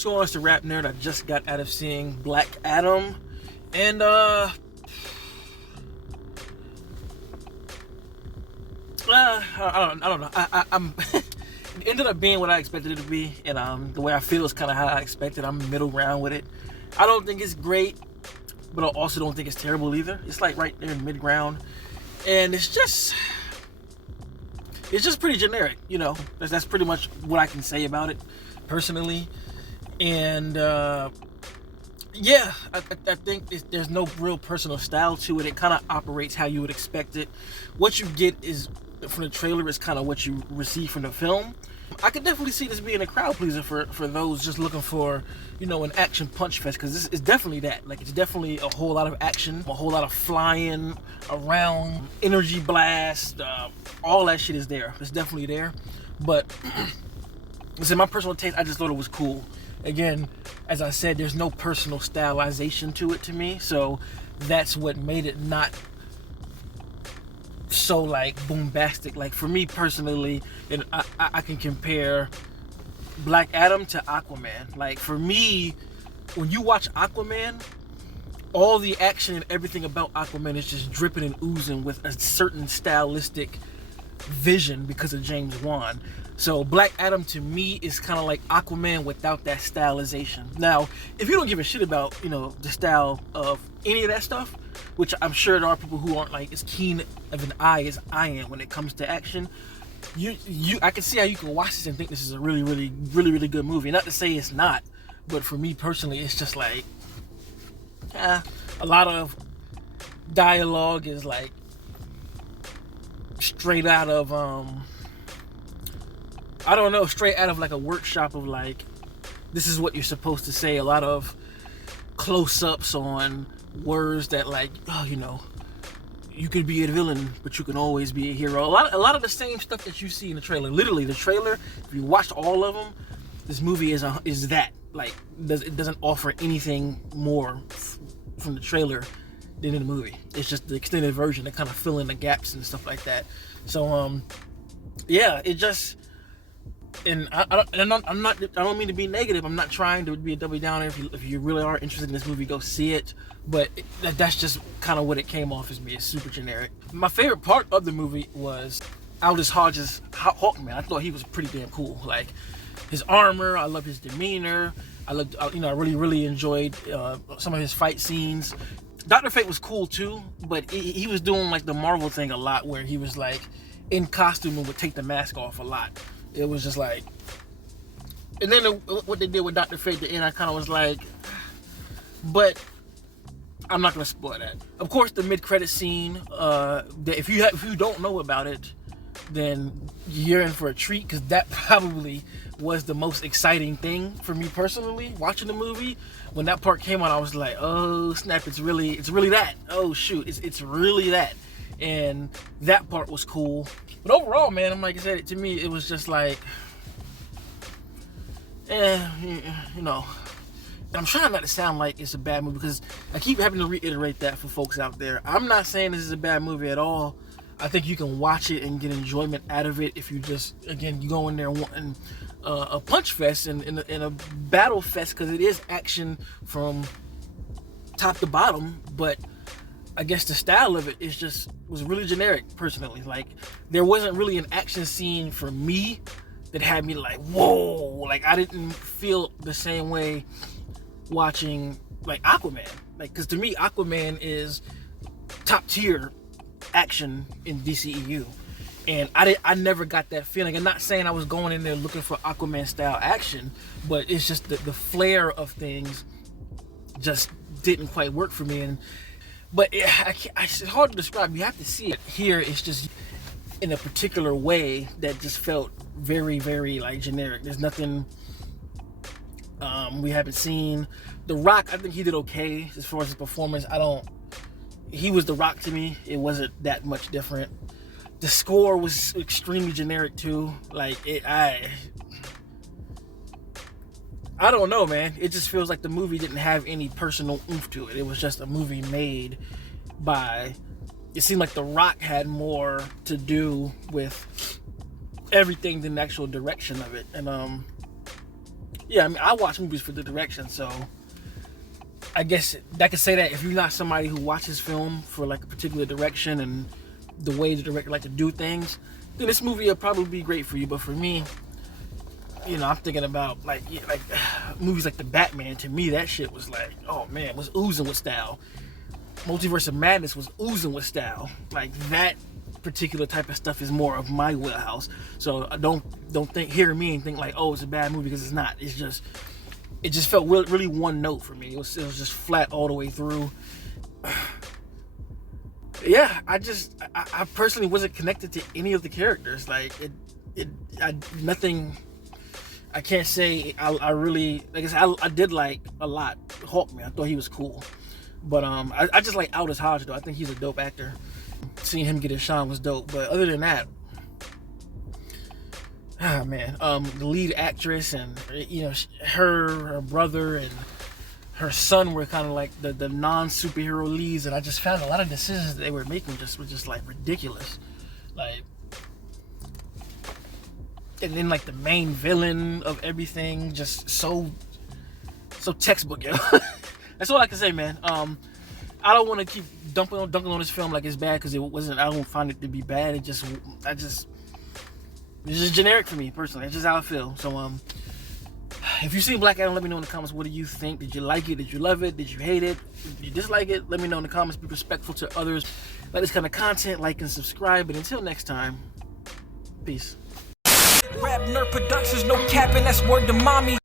So it's the RapNerd. I just got out of seeing Black Adam, and I don't know. I'm it ended up being what I expected it to be, and the way I feel is kind of how I expected. I'm middle ground with it. I don't think it's great, but I also don't think it's terrible either. It's like right there in mid ground, and it's just pretty generic, you know. That's pretty much what I can say about it, personally. And yeah, I think there's no real personal style to it. It kind of operates how you would expect it. What you get is from the trailer is kind of what you receive from the film. I could definitely see this being a crowd pleaser for those just looking for, you know, an action punch fest, because this is definitely that. Like, it's definitely a whole lot of action, a whole lot of flying around, energy blast, all that shit is there. It's definitely there. But in my personal taste, I just thought it was cool. Again, as I said, there's no personal stylization to it to me, so that's what made it not so like bombastic. Like, for me personally, and I can compare Black Adam to Aquaman. Like, for me, when you watch Aquaman, all the action and everything about Aquaman is just dripping and oozing with a certain stylistic vision because of James Wan. So Black Adam to me is kind of like Aquaman without that stylization. Now, if you don't give a shit about, you know, the style of any of that stuff, which I'm sure there are people who aren't like as keen of an eye as I am when it comes to action, I can see how you can watch this and think this is a really good movie. Not to say it's not, but for me personally, it's just like, a lot of dialogue is like straight out of I don't know, straight out of like a workshop of like, this is what you're supposed to say. A lot of close-ups on words that, like, oh, you know, you could be a villain, but you can always be a hero. A lot of the same stuff that you see in the trailer. Literally, the trailer, if you watched all of them, this movie is that. Like, it doesn't offer anything more from the trailer than in the movie. It's just the extended version to kind of fill in the gaps and stuff like that. So, yeah, it just... And I don't mean to be negative. I'm not trying to be a Debbie Downer. If you really are interested in this movie, go see it. But that's just kind of what it came off as me. It's super generic. My favorite part of the movie was Aldous Hodge's Hawkman. I thought he was pretty damn cool. Like, his armor, I love his demeanor. I really enjoyed some of his fight scenes. Dr. Fate was cool too, but he was doing like the Marvel thing a lot, where he was like in costume and would take the mask off a lot. It was just like, and then what they did with Dr. Fate at the end, I kind of was like, but I'm not gonna spoil that. Of course, the mid-credit scene, that if you don't know about it, then you're in for a treat, because that probably was the most exciting thing for me personally watching the movie. When that part came on, I was like, oh snap, it's really that. Oh shoot, it's really that. And that part was cool. But overall, man, like I said, to me, it was just like, you know, I'm trying not to sound like it's a bad movie, because I keep having to reiterate that for folks out there. I'm not saying this is a bad movie at all. I think you can watch it and get enjoyment out of it if you just, again, you go in there wanting a punch fest and a battle fest, because it is action from top to bottom, but I guess the style of it was really generic, personally. Like, there wasn't really an action scene for me that had me like, whoa. Like, I didn't feel the same way watching like Aquaman. Like, because to me, Aquaman is top tier action in DCEU, and I never got that feeling. I'm not saying I was going in there looking for Aquaman style action, but it's just the flair of things just didn't quite work for me. But it's hard to describe. You have to see it. Here, it's just in a particular way that just felt very like generic. There's nothing we haven't seen. The Rock, I think he did okay as far as his performance. He was The Rock to me. It wasn't that much different. The score was extremely generic too. Like, I don't know, man. It just feels like the movie didn't have any personal oomph to it. It was just a movie made by... It seemed like The Rock had more to do with everything than the actual direction of it. And yeah, I mean, I watch movies for the direction, so I guess I could say that if you're not somebody who watches film for like a particular direction and the way the director like to do things, then this movie will probably be great for you. But for me, you know, I'm thinking about like movies like the Batman. To me, that shit was like, oh man, was oozing with style. Multiverse of Madness was oozing with style. Like that particular type of stuff is more of my wheelhouse. So don't hear me and think like, oh, it's a bad movie, because it's not. It just felt really one note for me. It was just flat all the way through. Yeah, I personally wasn't connected to any of the characters. Like nothing. I can't say I really, like I said, I did like a lot Hawkman. I thought he was cool, but I just like Aldous Hodge though. I think he's a dope actor. Seeing him get his shine was dope. But other than that, man, the lead actress and, you know, her brother and her son were kind of like the non-superhero leads, and I just found a lot of decisions that they were making were just like ridiculous. Like, and then like the main villain of everything, just so textbook, yo. That's all I can say, man. I don't want to keep dunking on this film like it's bad, because it wasn't. I don't find it to be bad. It's just generic for me personally. It's just how I feel. So if you've seen Black Adam, let me know in the comments. What do you think? Did you like it? Did you love it? Did you hate it? Did you dislike it? Let me know in the comments. Be respectful to others. Like this kind of content, like and subscribe. But until next time, peace. RapNerd Productions, no capping, that's word to mommy.